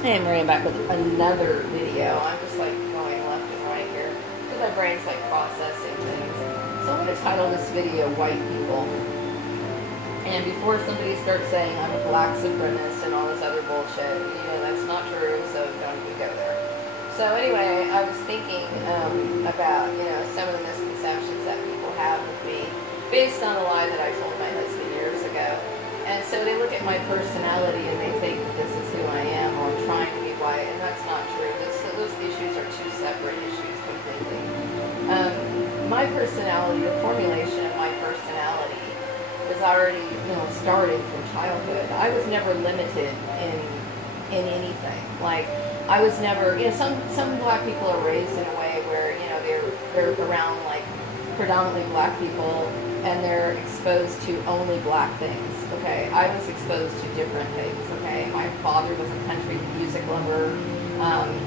Hey, Maria, back with another video. I'm just like going left and right here because my brain's like processing things. So I'm going to title this video White People. And before somebody starts saying I'm a black supremacist and all this other bullshit, that's not true, so don't even go there. So anyway, I was thinking about, some of the misconceptions that people have with me based on the lie that I told my husband years ago. And so they look at my personality and they think that this is who I am, or I'm trying to be white, and that's not true. Those issues are two separate issues completely. My personality, the formulation of my personality was already, started from childhood. I was never limited in anything. Like, I was never, some black people are raised in a way where, they're around, like, predominantly black people, and they're exposed to only black things, okay? I was exposed to different things, okay? My father was a country music lover.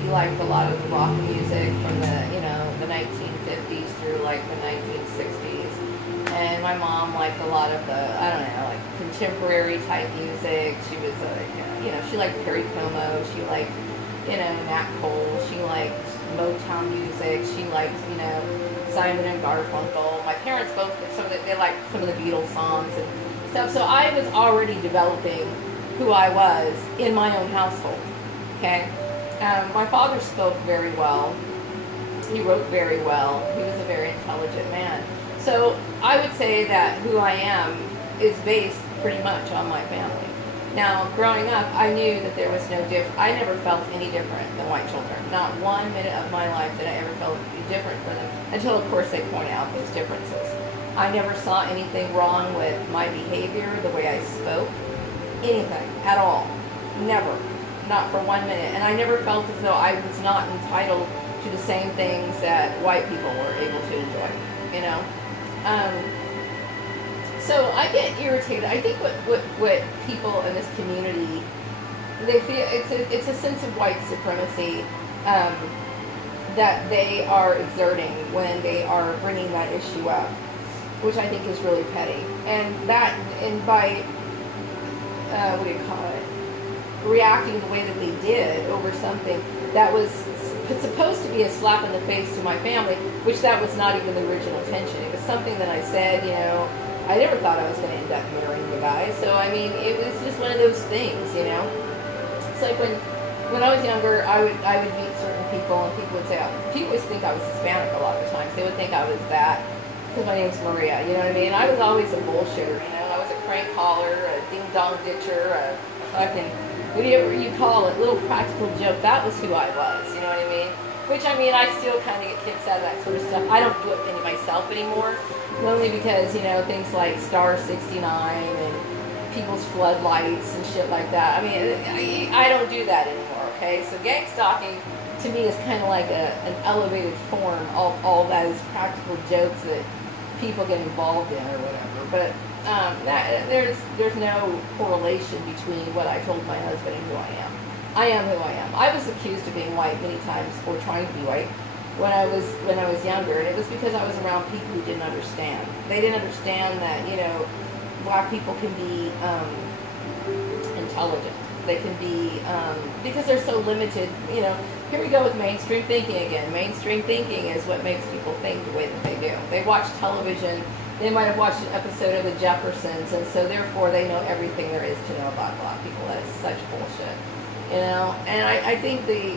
He liked a lot of the rock music from the 1950s through, like, the 1960s. And my mom liked a lot of the, like contemporary type music. She was, she liked Perry Como. She liked, Nat Cole. She liked Motown music. She liked, Simon and Garfunkel. My parents both, they liked some of the Beatles songs and stuff. So I was already developing who I was in my own household, okay? My father spoke very well. He wrote very well. He was a very intelligent man. So I would say that who I am is based pretty much on my family. Now, growing up, I knew that there was no difference. I never felt any different than white children. Not 1 minute of my life did I ever feel any different for them, until, of course, they point out those differences. I never saw anything wrong with my behavior, the way I spoke, anything at all. Never. Not for 1 minute. And I never felt as though I was not entitled to the same things that white people were able to enjoy, So I get irritated. I think what people in this community, they feel, it's a sense of white supremacy that they are exerting when they are bringing that issue up, which I think is really petty. And by what do you call it? Reacting the way that they did over something that was supposed to be a slap in the face to my family, which that was not even the original intention. It was something that I said, I never thought I was going to end up marrying the guy. So, I mean, it was just one of those things, It's like when I was younger, I would meet certain people, and people would say, people always think I was Hispanic a lot of times. They would think I was that, because my name's Maria, you know what I mean? I was always a bullshitter, I was a crank caller, a ding-dong ditcher, a fucking, whatever you call it, little practical joke. That was who I was, you know what I mean? Which, I mean, I still kind of get kicks out of that sort of stuff. I don't do it any myself anymore, only because, things like Star 69 and people's floodlights and shit like that. I mean, I don't do that anymore, okay? So gang stalking, to me, is kind of like an elevated form of all those practical jokes that people get involved in or whatever. But there's no correlation between what I told my husband and who I am. I am who I am. I was accused of being white many times, or trying to be white, when I was younger, and it was because I was around people who didn't understand. They didn't understand that black people can be intelligent. They can be because they're so limited. Here we go with mainstream thinking again. Mainstream thinking is what makes people think the way that they do. They watch television. They might have watched an episode of The Jeffersons, and so therefore they know everything there is to know about black people. That is such bullshit. And I think the,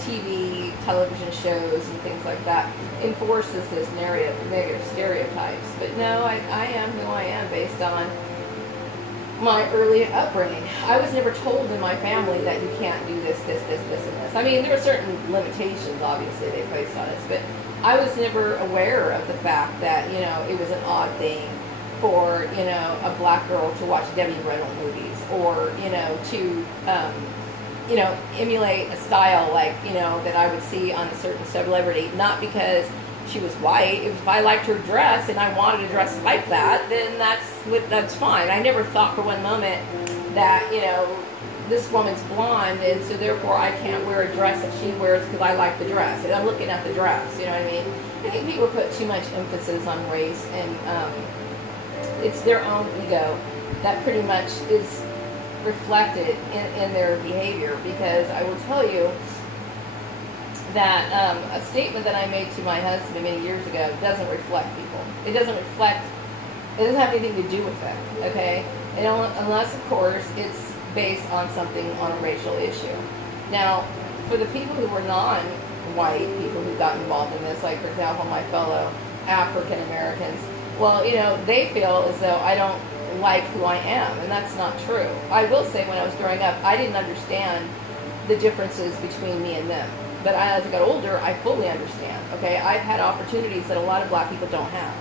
TV, television shows and things like that enforces this negative stereotypes. But no, I am who I am based on my early upbringing. I was never told in my family that you can't do this, and this. I mean, there are certain limitations, obviously, they placed on us, but I was never aware of the fact that, it was an odd thing for, a black girl to watch Debbie Reynolds movies, or, to emulate a style like, that I would see on a certain celebrity, not because she was white. If I liked her dress and I wanted to dress like that, then that's fine. I never thought for one moment that, this woman's blonde, and so therefore I can't wear a dress that she wears because I like the dress. And I'm looking at the dress, you know what I mean? I think people put too much emphasis on race, and it's their own ego that pretty much is reflected in their behavior, because I will tell you that a statement that I made to my husband many years ago doesn't reflect people. It doesn't have anything to do with them, okay? And unless, of course, it's based on something, on a racial issue. Now, for the people who were non-white people who got involved in this, like, for example, my fellow African Americans, well, you know, they feel as though I don't like who I am, and that's not true. I will say, when I was growing up, I didn't understand the differences between me and them. But as I got older, I fully understand, okay? I've had opportunities that a lot of black people don't have.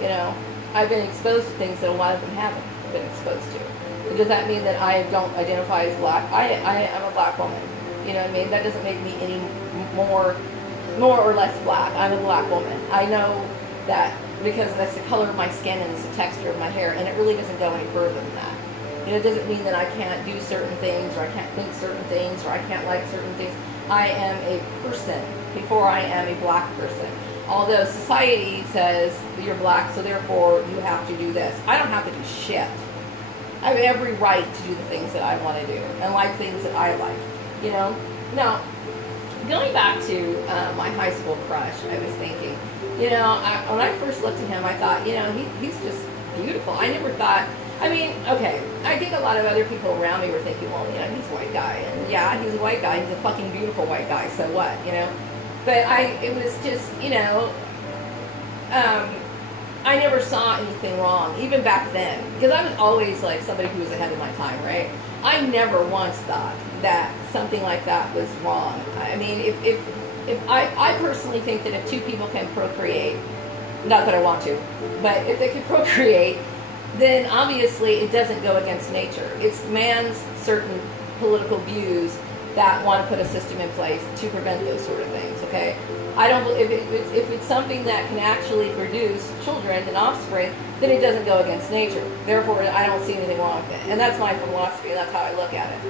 You know, I've been exposed to things that a lot of them haven't been exposed to. Does that mean that I don't identify as black? I'm a black woman. You know what I mean? That doesn't make me any more or less black. I'm a black woman. I know that because that's the color of my skin and it's the texture of my hair, and it really doesn't go any further than that. You know, it doesn't mean that I can't do certain things, or I can't think certain things, or I can't like certain things. I am a person before I am a black person. Although society says you're black, so therefore you have to do this. I don't have to do shit. I have every right to do the things that I want to do and like things that I like. You know? Now, going back to my high school crush, I was thinking, you know, when I first looked at him, I thought, you know, he's just beautiful. I never thought, I mean, okay, I think a lot of other people around me were thinking, well, you know, he's a white guy. And yeah, he's a white guy. He's a fucking beautiful white guy. So what, you know? But it was just, you know, I never saw anything wrong, even back then. Because I was always like somebody who was ahead of my time, right? I never once thought that something like that was wrong. I mean, if I personally think that if two people can procreate, not that I want to, but if they can procreate, then obviously it doesn't go against nature. It's man's certain political views that want to put a system in place to prevent those sort of things, okay? I don't believe if it's something that can actually produce children and offspring, then it doesn't go against nature. Therefore, I don't see anything wrong with it. And that's my philosophy. That's how I look at it.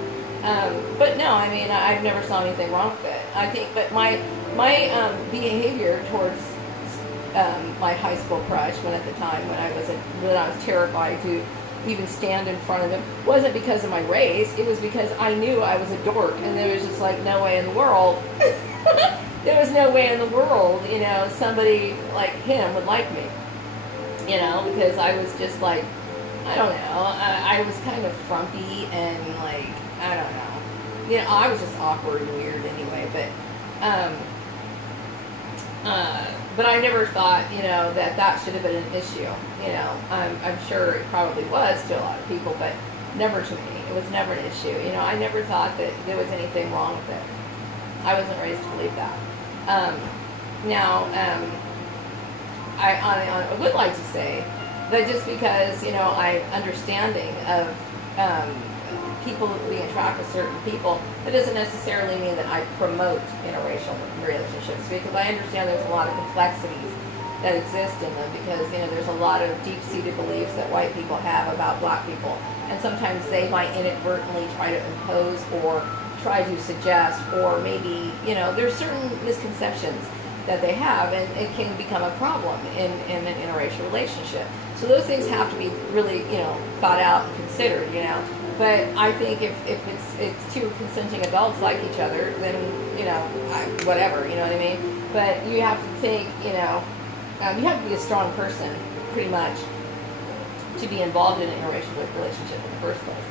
But no, I mean, I've never saw anything wrong with it. I think, but my behavior towards my high school crush, when at the time when I was terrified to even stand in front of him, wasn't because of my race. It was because I knew I was a dork, and there was just like no way in the world. There was no way in the world, you know, somebody like him would like me. You know, because I was just like, I don't know, I was kind of frumpy and like, I don't know. You know, I was just awkward and weird anyway, but I never thought, you know, that should have been an issue. You know, I'm sure it probably was to a lot of people, but never to me. It was never an issue. You know, I never thought that there was anything wrong with it. I wasn't raised to believe that. I would like to say that just because, you know, I'm understanding of people being attracted to certain people, that doesn't necessarily mean that I promote interracial relationships, because I understand there's a lot of complexities that exist in them, because, you know, there's a lot of deep-seated beliefs that white people have about black people, and sometimes they might inadvertently try to impose or try to suggest, or maybe, you know, there's certain misconceptions that they have, and it can become a problem in an interracial relationship. So those things have to be really, you know, thought out and considered, you know. But I think if it's two consenting adults like each other, then, you know, whatever, you know what I mean? But you have to think, you know, you have to be a strong person, pretty much, to be involved in an interracial relationship in the first place.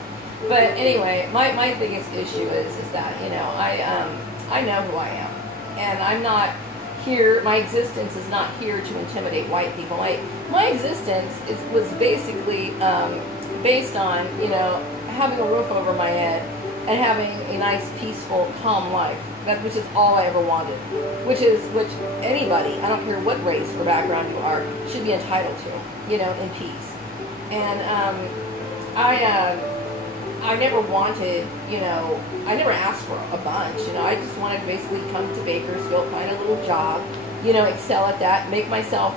But anyway, my biggest issue is that, you know, I know who I am, and I'm not here. My existence is not here to intimidate white people. My existence was basically based on, you know, having a roof over my head and having a nice, peaceful, calm life. Which is all I ever wanted. Which anybody, I don't care what race or background you are, should be entitled to, you know, in peace. And I never wanted, you know, I never asked for a bunch, you know, I just wanted to basically come to Bakersfield, find a little job, you know, excel at that, build myself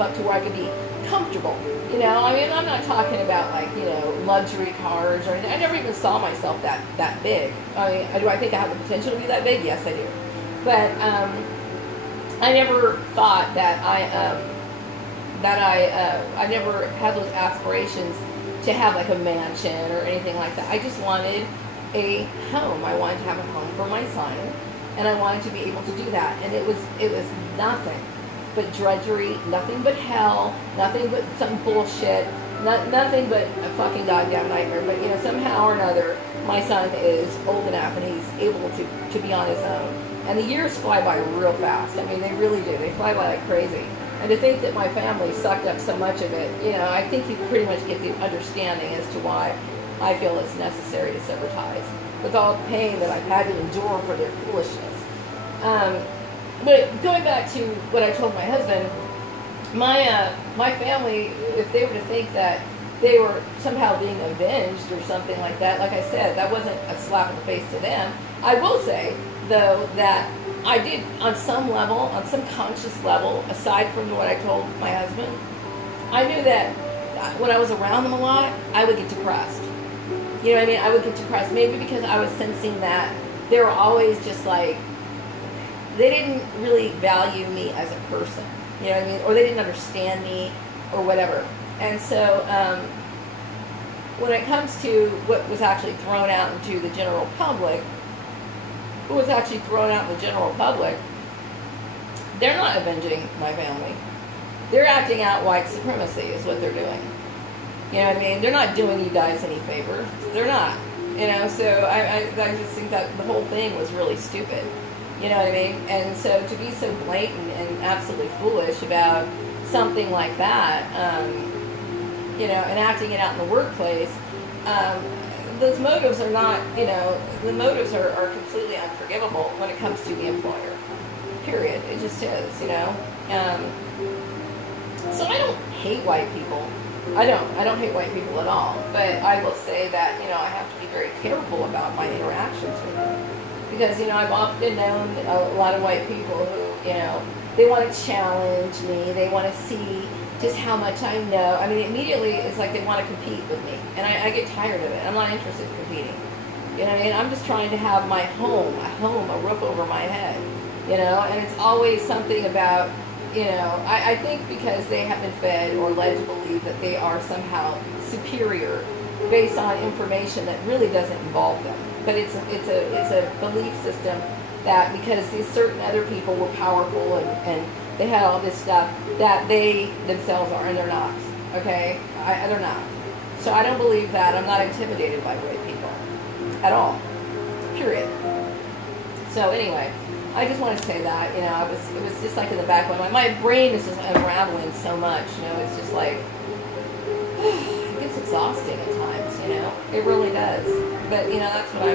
up to where I could be comfortable, you know. I mean, I'm not talking about, like, you know, luxury cars or anything. I never even saw myself that big. I mean, do I think I have the potential to be that big? Yes, I do. But I never thought that I never had those aspirations to have like a mansion or anything like that. I just wanted a home. I wanted to have a home for my son, and I wanted to be able to do that. And it was nothing but drudgery, nothing but hell, nothing but some bullshit, nothing but a fucking goddamn nightmare. But somehow or another, my son is old enough and he's able to be on his own. And the years fly by real fast. I mean, they really do. They fly by like crazy. And to think that my family sucked up so much of it, I think you pretty much get the understanding as to why I feel it's necessary to sever ties with all the pain that I've had to endure for their foolishness. But going back to what I told my husband, my family, if they were to think that they were somehow being avenged or something like that, like I said, that wasn't a slap in the face to them. I will say, though, that I did, on some level, on some conscious level, aside from what I told my husband, I knew that when I was around them a lot, I would get depressed. You know what I mean? I would get depressed, maybe because I was sensing that they were always just like, they didn't really value me as a person. You know what I mean? Or they didn't understand me or whatever. And so when it comes to what was actually thrown out into the general public, they're not avenging my family. They're acting out white supremacy is what they're doing. You know what I mean? They're not doing you guys any favors. They're not. So I just think that the whole thing was really stupid. You know what I mean? And so to be so blatant and absolutely foolish about something like that, and acting it out in the workplace, those motives are not, the motives are completely unforgivable when it comes to the employer. Period. It just is, So I don't hate white people. I don't hate white people at all. But I will say that, I have to be very careful about my interactions with them. Because, I've often known a lot of white people who, they want to challenge me. They want to see just how much I know. I mean, immediately it's like they want to compete with me. And I get tired of it. I'm not interested in competing. You know what I mean? I'm just trying to have my home, a roof over my head. And it's always something about, I think because they have been fed or led to believe that they are somehow superior based on information that really doesn't involve them. But it's a belief system that because these certain other people were powerful and they had all this stuff that they themselves are, and they're not. Okay? They're not. So I don't believe that. I'm not intimidated by white people at all. Period. So anyway, I just want to say that, it was just like in the back of my mind. My brain is just unraveling so much, it's just like, it gets exhausting at times, it really does. But, that's what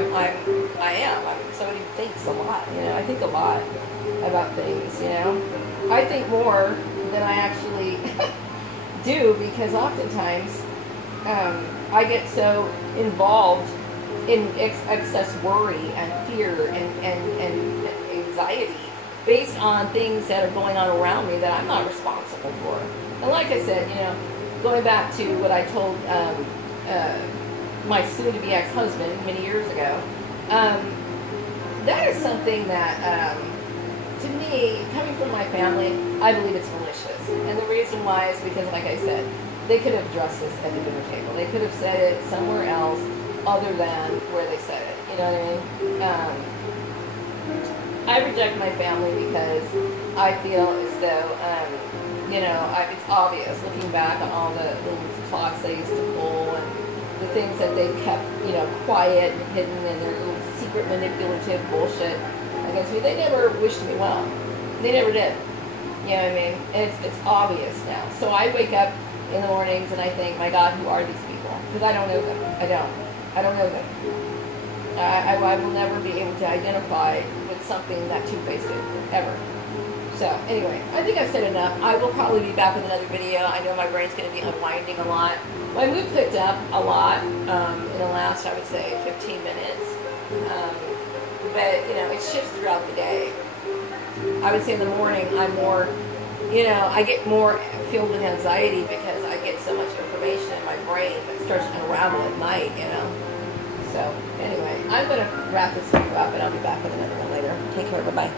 I am. I'm somebody who thinks a lot, I think a lot about things, I think more than I actually do, because oftentimes I get so involved in excess worry and fear and anxiety based on things that are going on around me that I'm not responsible for. And like I said, going back to what I told my soon-to-be ex-husband many years ago, that is something that, to me, coming from my family, I believe it's malicious. And the reason why is because, like I said, they could have addressed this at the dinner table. They could have said it somewhere else other than where they said it. You know what I mean? I reject my family because I feel as though, it's obvious looking back on all the little plots they used to pull and the things that they've kept, quiet and hidden and their little secret manipulative bullshit against me. They never wished me well. They never did. You know what I mean? It's obvious now. So I wake up in the mornings and I think, my God, who are these people? Because I don't know them. I don't know them. I will never be able to identify with something that Two-Face did, ever. So, anyway, I think I've said enough. I will probably be back with another video. I know my brain's going to be unwinding a lot. My mood picked up a lot in the last, I would say, 15 minutes. But, it shifts throughout the day. I would say in the morning, I'm more, I get more filled with anxiety because I get so much information in my brain that starts to unravel at night, So, anyway, I'm going to wrap this video up and I'll be back with another one later. Take care. Bye-bye.